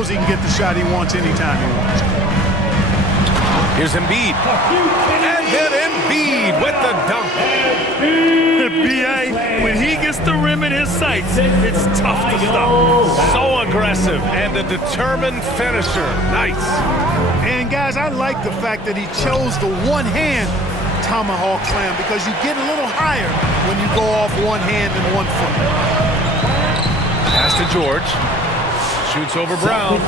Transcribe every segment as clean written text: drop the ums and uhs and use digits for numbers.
knows he can get the shot he wants anytime he wants. Here's Embiid. And then Embiid with the dunk. B.A., when he gets the rim in his sights, it's tough to stop. So aggressive and a determined finisher. Nice. And, guys, I like the fact that he chose the one-hand tomahawk slam because you get a little higher when you go off one hand and one foot. Pass to George. Shoots over Brown.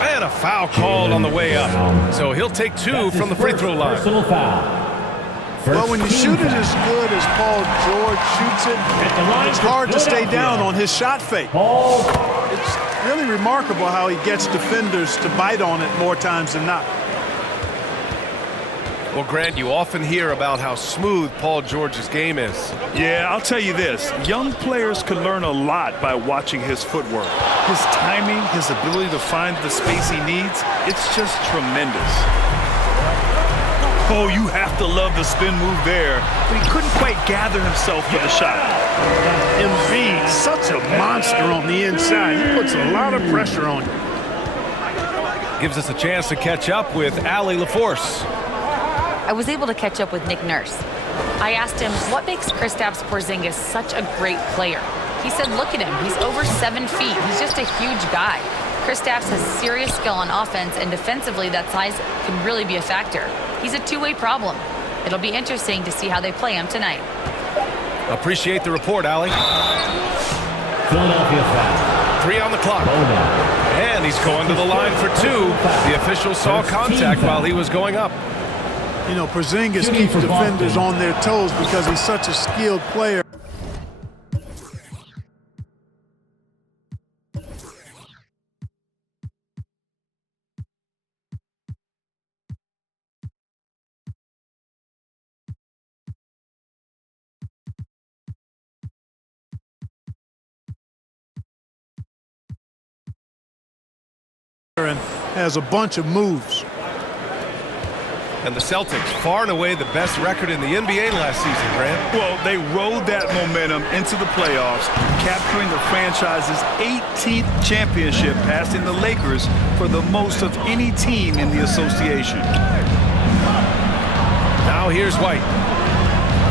And a foul called on the way up. So he'll take 2 from the free throw line. Well, when you shoot it as good as Paul George shoots it, it's hard to stay down on his shot fake. It's really remarkable how he gets defenders to bite on it more times than not. Well, Grant, you often hear about how smooth Paul George's game is. Yeah, I'll tell you this. Young players can learn a lot by watching his footwork. His timing, his ability to find the space he needs, it's just tremendous. Oh, you have to love the spin move there, but he couldn't quite gather himself for the shot. Embiid, such a monster on the inside. He puts a lot of pressure on you. Gives us a chance to catch up with Allie LaForce. I was able to catch up with Nick Nurse. I asked him, what makes Kristaps Porzingis such a great player? He said, look at him. He's over 7 feet. He's just a huge guy. Kristaps has serious skill on offense, and defensively, that size can really be a factor. He's a two-way problem. It'll be interesting to see how they play him tonight. Appreciate the report, Allie. Philadelphia foul. 3 on the clock. And he's going to the line for 2. The official saw contact while he was going up. You know, Porzingis keeps defenders on their toes because he's such a skilled player. And has a bunch of moves. And the Celtics, far and away the best record in the NBA last season, Grant. Well, they rode that momentum into the playoffs, capturing the franchise's 18th championship, passing the Lakers for the most of any team in the association. Now here's White.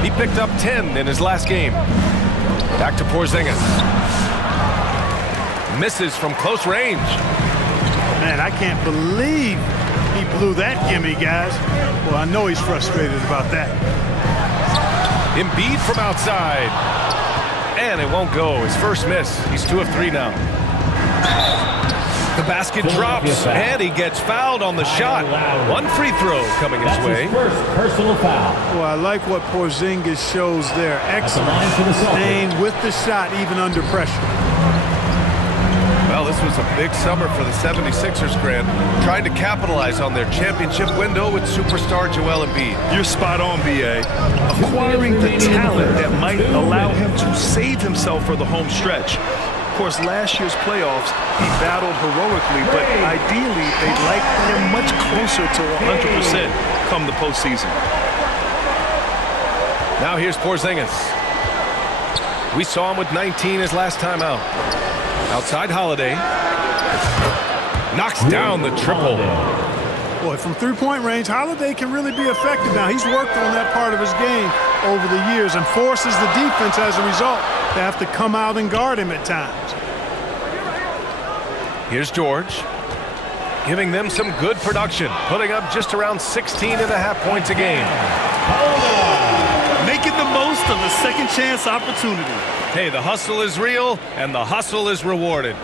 He picked up 10 in his last game. Back to Porzingis. Misses from close range. Man, I can't believe he blew that gimme, guys. Well, I know he's frustrated about that. Embiid from outside. And it won't go. His first miss. He's 2 of 3 now. The basket drops, and he gets fouled on the shot. 1 free throw coming his way. First personal foul. Well, I like what Porzingis shows there. Excellent. Staying with the shot even under pressure. Well, this was a big summer for the 76ers, Grant, trying to capitalize on their championship window with superstar Joel Embiid. You're spot on, B.A. Acquiring the talent that might allow him to save himself for the home stretch. Of course, last year's playoffs, he battled heroically, but ideally, they'd like him much closer to 100% come the postseason. Now here's Porzingis. We saw him with 19 his last time out. Outside Holiday. Knocks down the triple. Boy, from three-point range, Holiday can really be effective now. He's worked on that part of his game over the years and forces the defense as a result to have to come out and guard him at times. Here's George. Giving them some good production. Putting up just around 16.5 points a game. Making the most of the second chance opportunity. Hey, the hustle is real, and the hustle is rewarded.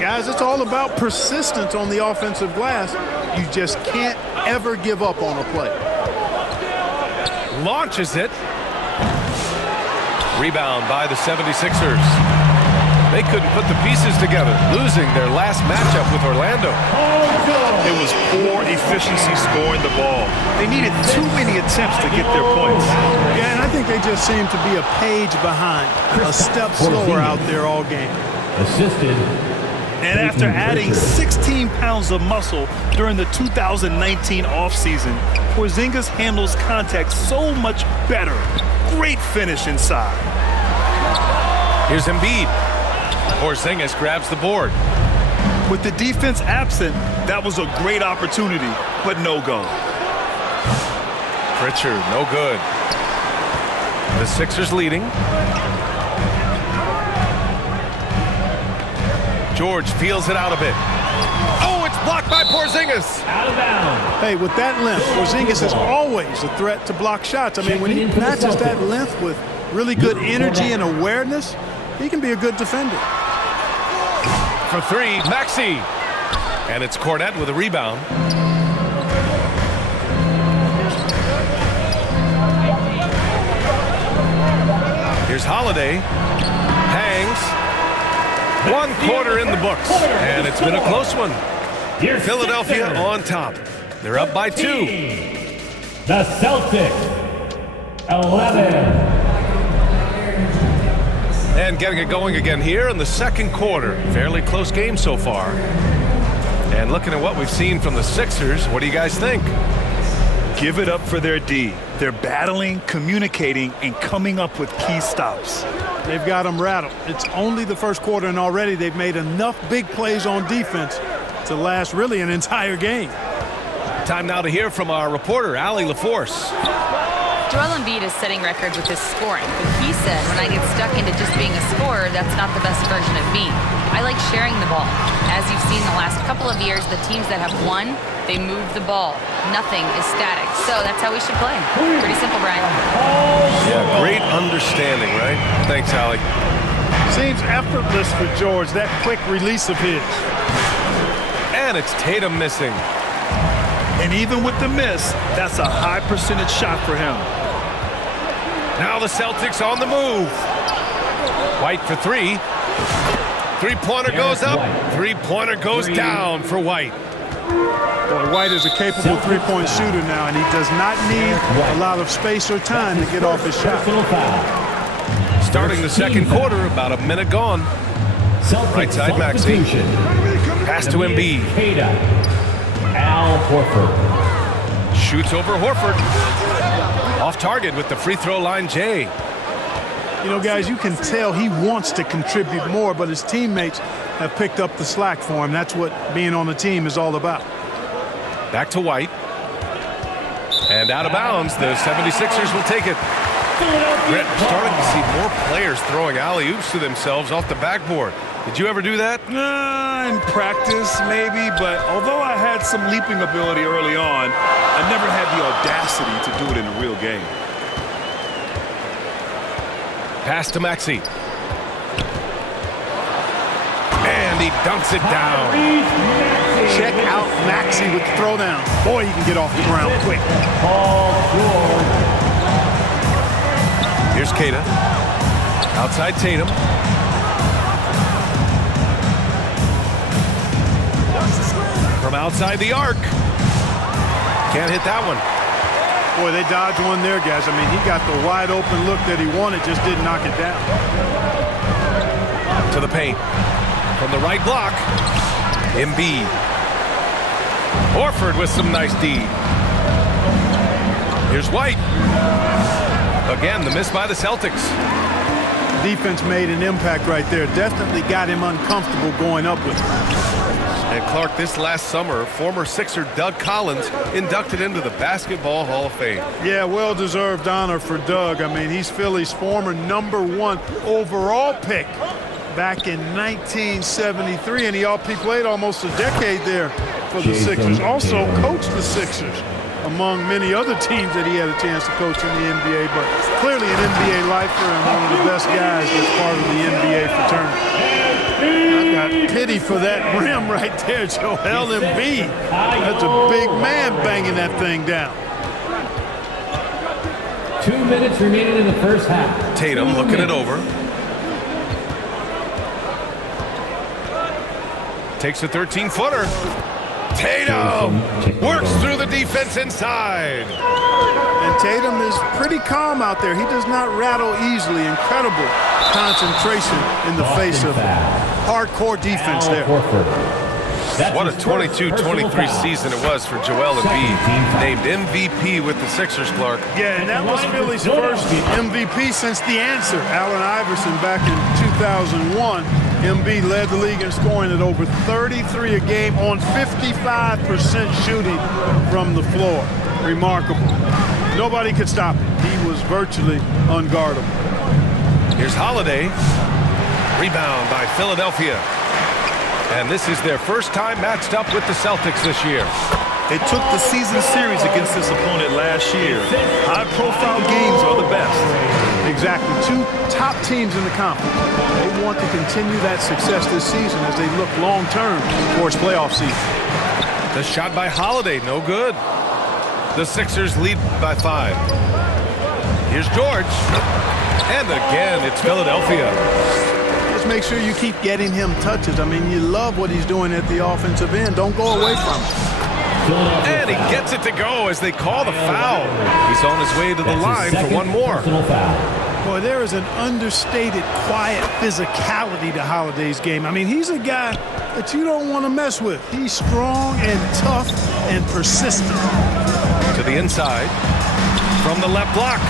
Guys, it's all about persistence on the offensive glass. You just can't ever give up on a play. Launches it. Rebound by the 76ers. They couldn't put the pieces together, losing their last matchup with Orlando. It was poor efficiency scoring the ball. They needed too many attempts to get their points. Yeah, and I think they just seem to be a page behind, a step slower out there all game. Assisted. And after adding 16 pounds of muscle during the 2019 offseason, Porzingis handles contact so much better. Great finish inside. Here's Embiid. Porzingis grabs the board. With the defense absent, that was a great opportunity, but no go. Pritchard, no good. The Sixers leading. George feels it out a bit. Oh, it's blocked by Porzingis. Out of bounds. Hey, with that length, Porzingis is always a threat to block shots. I mean, when he matches that length with really good energy and awareness, he can be a good defender. For three, Maxey. And it's Cornette with a rebound. Here's Holiday. Hangs. 1 quarter in the books. And it's been a close one. Philadelphia on top. They're up by 2. The Celtics. 11. And getting it going again here in the second quarter. Fairly close game so far. And looking at what we've seen from the Sixers, what do you guys think? Give it up for their D. They're battling, communicating, and coming up with key stops. They've got them rattled. It's only the first quarter, and already they've made enough big plays on defense to last really an entire game. Time now to hear from our reporter, Allie LaForce. Joel Embiid is setting records with his scoring, but he said, when I get stuck into just being a scorer, that's not the best version of me. I like sharing the ball. As you've seen the last couple of years, the teams that have won, they move the ball. Nothing is static. So that's how we should play. Pretty simple, Brian. Yeah, great understanding, right? Thanks, Allie. Seems effortless for George, that quick release of his. And it's Tatum missing. And even with the miss, that's a high percentage shot for him. Now the Celtics on the move. White for 3. Three-pointer goes up. Three-pointer goes down for White. Boy, White is a capable three-point shooter now, and he does not need a lot of space or time to get off his shot. Starting the second quarter, about a minute gone. Right side, Maxey. Pass to Embiid. Al Horford. Shoots over Horford. Off target with the free throw line, Jay. You know, guys, you can tell he wants to contribute more, but his teammates have picked up the slack for him. That's what being on the team is all about. Back to White. And out of bounds, the 76ers will take it. Brett, we're starting to see more players throwing alley-oops to themselves off the backboard. Did you ever do that? In practice, maybe, but although I had some leaping ability early on, I never had the audacity to do it in a real game. Pass to Maxey. And he dunks it down. Check out Maxey with the throwdown. Boy, he can get off the ground quick. Here's Keita. Outside Tatum. From outside the arc. Can't hit that one. Boy, they dodged one there, guys. I mean, he got the wide open look that he wanted, just didn't knock it down. To the paint. From the right block. Embiid. Horford with some nice D. Here's White. Again, the miss by the Celtics. Defense made an impact right there. Definitely got him uncomfortable going up with him. And Clark, this last summer, former Sixer Doug Collins inducted into the Basketball Hall of Fame. Yeah, well-deserved honor for Doug. I mean, he's Philly's former #1 overall pick back in 1973, and he played almost a decade there for the Sixers. Also coached the Sixers, among many other teams that he had a chance to coach in the NBA, but clearly an NBA lifer and one of the best guys that's part of the NBA fraternity. I got pity for that rim right there, Joel Embiid. That's a big man banging that thing down. 2 minutes remaining in the first half. Tatum looking it over. Takes a 13-footer. Tatum works through the defense inside. And Tatum is pretty calm out there. He does not rattle easily. Incredible concentration in the face of hardcore defense there. What a 22-23 season it was for Joel Embiid. Named MVP with the Sixers, Clark. Yeah, and that was Philly's first MVP since the answer, Allen Iverson, back in 2001. Embiid led the league in scoring at over 33 a game on 55% shooting from the floor. Remarkable. Nobody could stop him. He was virtually unguardable. Here's Holiday. Rebound by Philadelphia. And this is their first time matched up with the Celtics this year. They took the season series against this opponent last year. High-profile games are the best. Exactly. Two top teams in the conference. They want to continue that success this season as they look long-term towards playoff season. The shot by Holiday, no good. The Sixers lead by 5. Here's George. And again, it's Philadelphia. Just make sure you keep getting him touches. I mean, you love what he's doing at the offensive end. Don't go away from it. And he gets it to go as they call the foul. He's on his way to the line for one more. Boy, there is an understated, quiet physicality to Holiday's game. I mean, he's a guy that you don't want to mess with. He's strong and tough and persistent. To the inside. From the left block.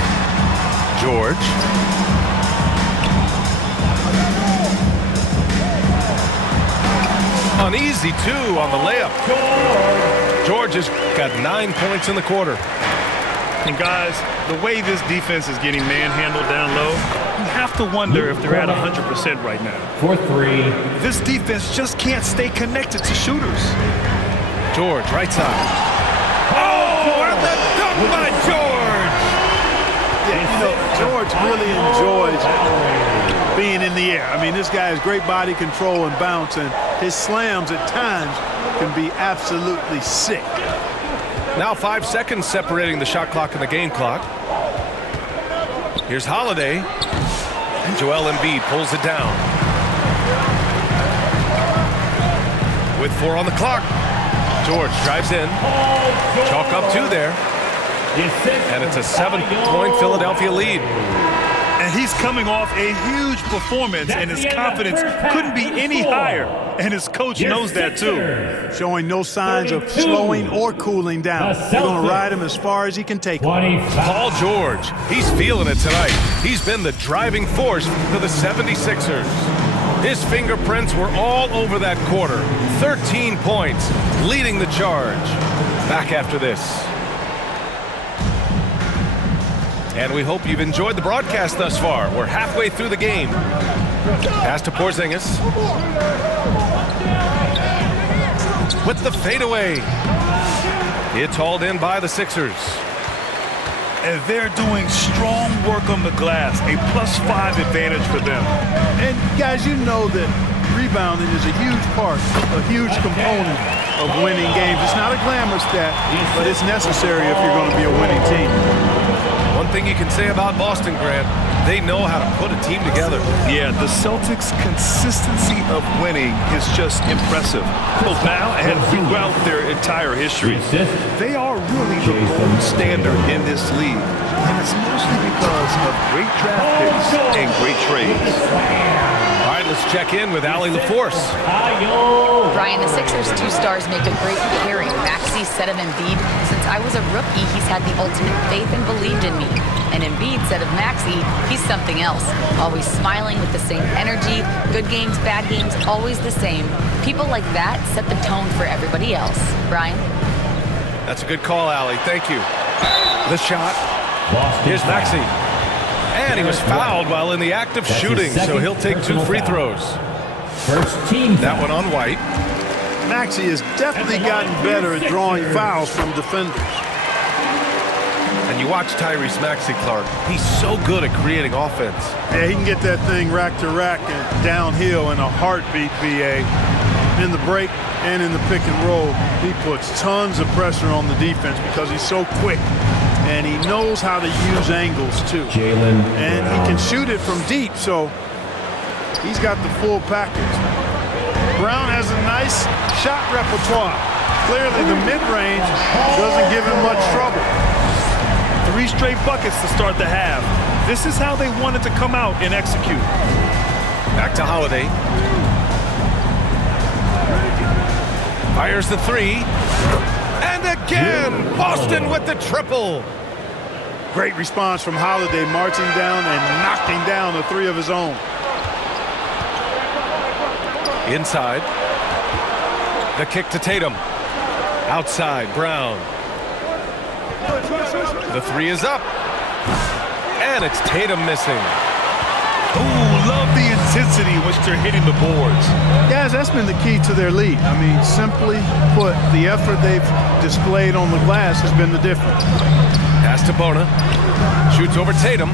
George. Uneasy, too, on the layup. George has got 9 points in the quarter. And, guys, the way this defense is getting manhandled down low, you have to wonder if they're at 100% right now. For 3. This defense just can't stay connected to shooters. George, right side. Oh, and the dunk by George! Yeah, you know, George really enjoys being in the air. I mean, this guy has great body control and bounce, and his slams at times can be absolutely sick. Now 5 seconds separating the shot clock and the game clock. Here's Holiday. And Joel Embiid pulls it down. With 4 on the clock. George drives in. Chalk up 2 there. And it's a 7-point Philadelphia lead. And he's coming off a huge performance, and his confidence couldn't be any higher. And his coach knows that, too. Showing no signs of slowing or cooling down. They're going to ride him as far as he can take him. Paul George, he's feeling it tonight. He's been the driving force for the 76ers. His fingerprints were all over that quarter. 13 points, leading the charge. Back after this. And we hope you've enjoyed the broadcast thus far. We're halfway through the game. Pass to Porzingis. With the fadeaway. It's hauled in by the Sixers. And they're doing strong work on the glass. A +5 advantage for them. And guys, you know that rebounding is a huge part, a huge component of winning games. It's not a glamour stat, but it's necessary if you're going to be a winning team. One thing you can say about Boston, Grant, they know how to put a team together. Yeah, the Celtics' consistency of winning is just impressive. Both now and throughout their entire history. They are really the gold standard in this league. And it's mostly because of great draft picks and great trades. All right, let's check in with Allie LaForce. Brian, the Sixers' 2 stars make a great pairing. Maxey said of Embiid, since I was a rookie, he's had the ultimate faith and believed in me. And Embiid said of Maxey, he's something else. Always smiling with the same energy. Good games, bad games, always the same. People like that set the tone for everybody else. Brian? That's a good call, Allie. Thank you. The shot. Here's Maxey. And he was fouled while in the act of shooting, so he'll take 2 free throws. First team. That one on White. Maxey has definitely gotten better at drawing fouls from defenders. And you watch Tyrese Maxey, Clark. He's so good at creating offense. Yeah, he can get that thing rack to rack and downhill in a heartbeat, BA. In the break and in the pick and roll, he puts tons of pressure on the defense because he's so quick. And he knows how to use angles, too. And he can shoot it from deep, so he's got the full package. Brown has a nice shot repertoire. Clearly, the mid-range doesn't give him much trouble. 3 straight buckets to start the half. This is how they wanted to come out and execute. Back to Holiday. Fires the 3. And again, Boston with the triple. Great response from Holiday, marching down and knocking down a 3 of his own. Inside. The kick to Tatum. Outside, Brown. The three is up. And it's Tatum missing. Ooh, love the intensity in which they're hitting the boards. Guys, that's been the key to their lead. I mean, simply put, the effort they've displayed on the glass has been the difference. Pass to Bona. Shoots over Tatum.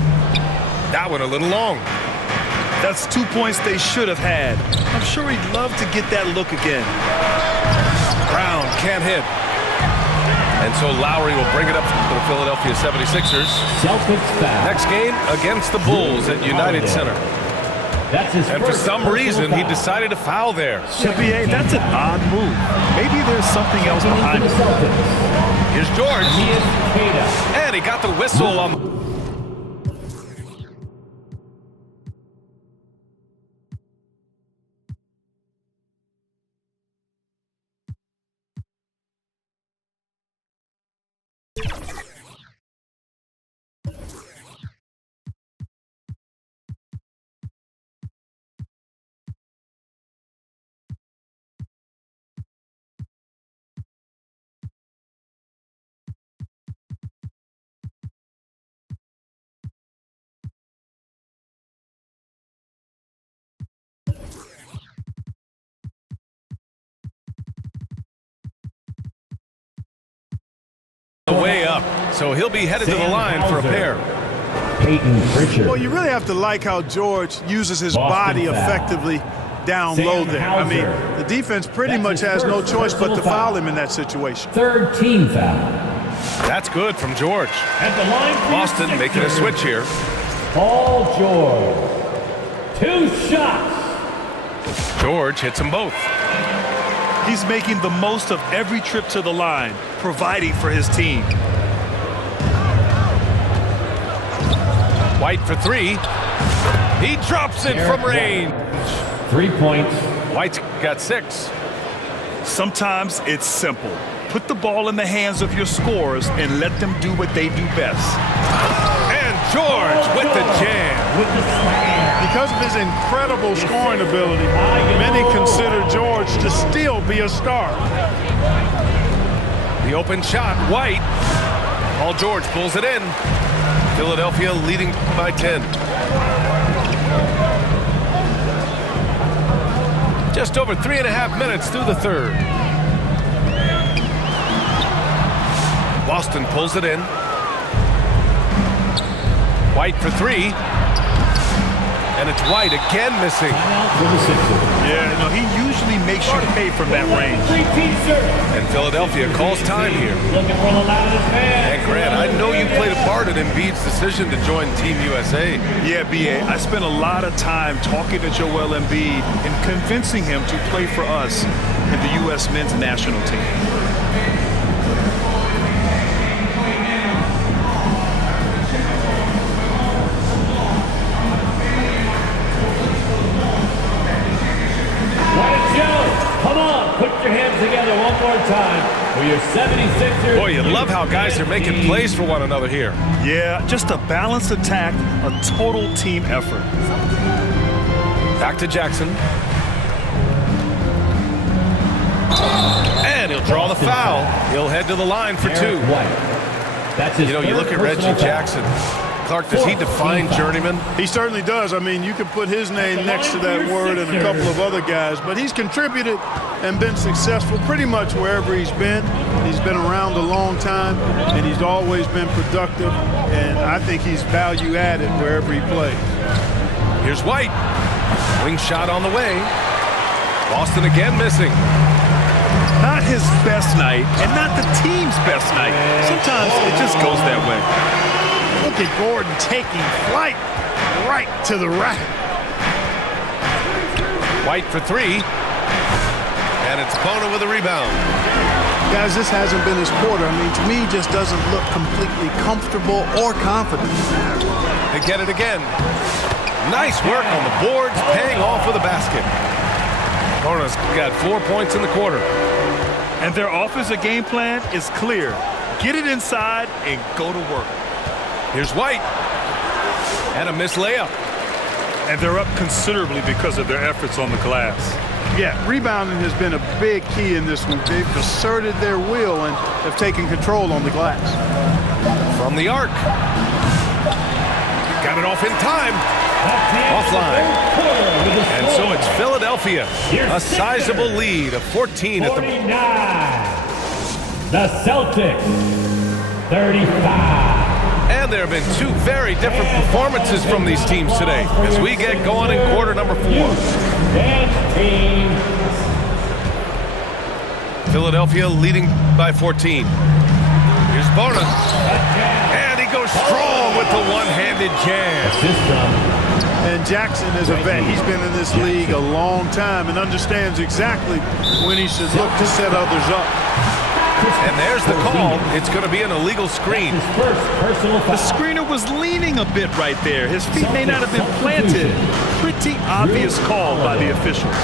That one a little long. That's 2 points they should have had. I'm sure he'd love to get that look again. Brown can't hit. And so Lowry will bring it up for the Philadelphia 76ers. Celtics foul. Next game against the Bulls at United Center. That's his And for first some personal reason, he foul. decided to foul there. CPA, that's an odd move. Maybe there's something else behind The it. Celtics. Here's George. He is Tatum. And he got the whistle on the way up. So he'll be headed to the line for a pair. Peyton Pritchard. Well, you really have to like how George uses his Boston body foul. effectively down Sam low there. I mean, Hauser. the defense pretty That's much his has no first choice but to personal foul foul. him in that situation. Third team foul. That's good from George. At the line for Boston your making a Sixers, switch here. Paul George. 2 shots. George hits them both. He's making the most of every trip to the line, providing for his team. White for three. He drops it from range. 3 points. White's got 6. Sometimes it's simple. Put the ball in the hands of your scorers and let them do what they do best. And George with the jam. With the slam. Because of his incredible scoring ability, many consider George to still be a star. The open shot, White. Paul George pulls it in. Philadelphia leading by 10. Just over 3.5 minutes through the third. Boston pulls it in. White for 3. And it's White again missing. For the Sixers. Yeah, no, he usually makes you pay from that range. 3-team service. And Philadelphia calls time here. Looking for the loudest man. And Grant, I know you played a part in Embiid's decision to join Team USA. Yeah, B.A., I spent a lot of time talking to Joel Embiid and convincing him to play for us in the U.S. men's national team. White Joe, come on, put your hands together one more time for your 76ers. Boy, you love how guys are making plays for one another here. Yeah, just a balanced attack, a total team effort. Back to Jackson. And he'll draw the foul. He'll head to the line for 2. Eric White. That's his You know, you look at Reggie Jackson. Clark, does he define journeyman? He certainly does. I mean, you could put his name next to that word and a couple of other guys, but he's contributed and been successful pretty much wherever he's been. He's been around a long time, and he's always been productive, and I think he's value added wherever he plays. Here's White. Wing shot on the way. Boston again missing. Not his best night, and not the team's best night. Sometimes it just goes that way. Look at Gordon taking flight right to the right. White for 3. And it's Bona with a rebound. Guys, this hasn't been his quarter. I mean, to me, he just doesn't look completely comfortable or confident. They get it again. Nice work on the boards, paying off with a basket. Bona's got 4 points in the quarter. And their offensive game plan is clear. Get it inside and go to work. Here's White. And a missed layup. And they're up considerably because of their efforts on the glass. Yeah, rebounding has been a big key in this one. They've asserted their will and have taken control on the glass. From the arc. Got it off in time. Offline. And so it's Philadelphia. A sizable lead of 14 at the... 49. The Celtics, 35. And there have been two very different performances from these teams today as we get going in quarter number 4. Philadelphia leading by 14. Here's Bona. And he goes strong with the one-handed jam. And Jackson is a vet. He's been in this league a long time and understands exactly when he should look to set others up. And there's the call. It's going to be an illegal screen. The screener was leaning a bit right there. His feet may not have been planted. Pretty obvious call by the officials.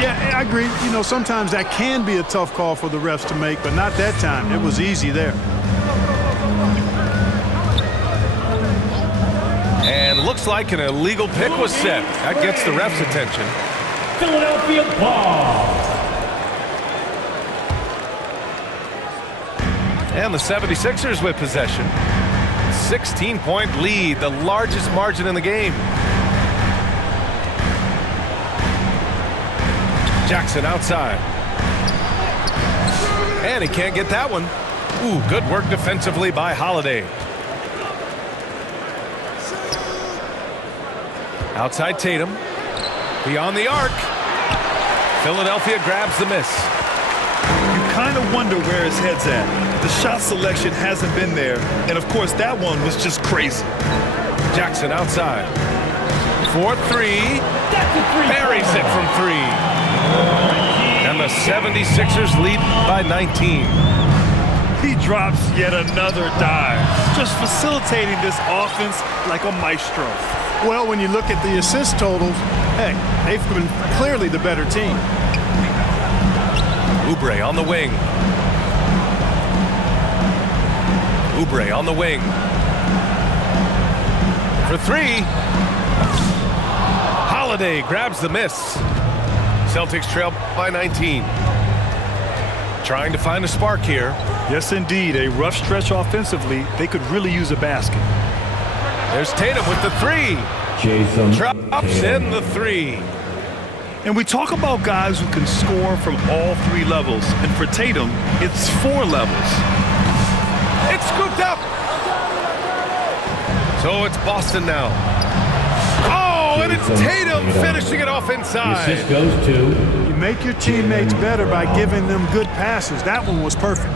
Yeah, I agree. You know, sometimes that can be a tough call for the refs to make, but not that time. It was easy there. And looks like an illegal pick was set. That gets the ref's attention. Philadelphia ball. And the 76ers with possession. 16-point lead, the largest margin in the game. Jackson outside. And he can't get that one. Ooh, good work defensively by Holiday. Outside Tatum. Beyond the arc. Philadelphia grabs the miss. You kind of wonder where his head's at. The shot selection hasn't been there. And, of course, that one was just crazy. Jackson outside. 4-3. Buries it from 3. And the 76ers lead by 19. He drops yet another dive. Just facilitating this offense like a maestro. Well, when you look at the assist totals, hey, they've been clearly the better team. Oubre on the wing. Oubre on the wing. For 3. Holiday grabs the miss. Celtics trail by 19. Trying to find a spark here. Yes, indeed. A rough stretch offensively. They could really use a basket. There's Tatum with the 3. Jason Drops in the 3. And we talk about guys who can score from all 3 levels. And for Tatum, it's 4 levels. It's scooped up. So it's Boston now. Oh, and it's Tatum finishing it off inside. The assist goes to... You make your teammates better by giving them good passes. That one was perfect.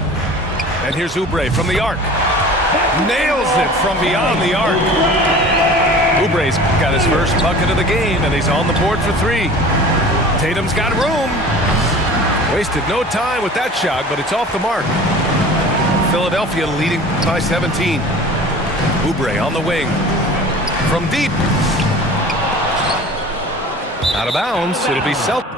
And here's Oubre from the arc. Nails it from beyond the arc. Oubre's got his first bucket of the game, and he's on the board for 3. Tatum's got room. Wasted no time with that shot, but it's off the mark. Philadelphia leading by 17. Oubre on the wing. From deep. Out of bounds. It'll be Celtics.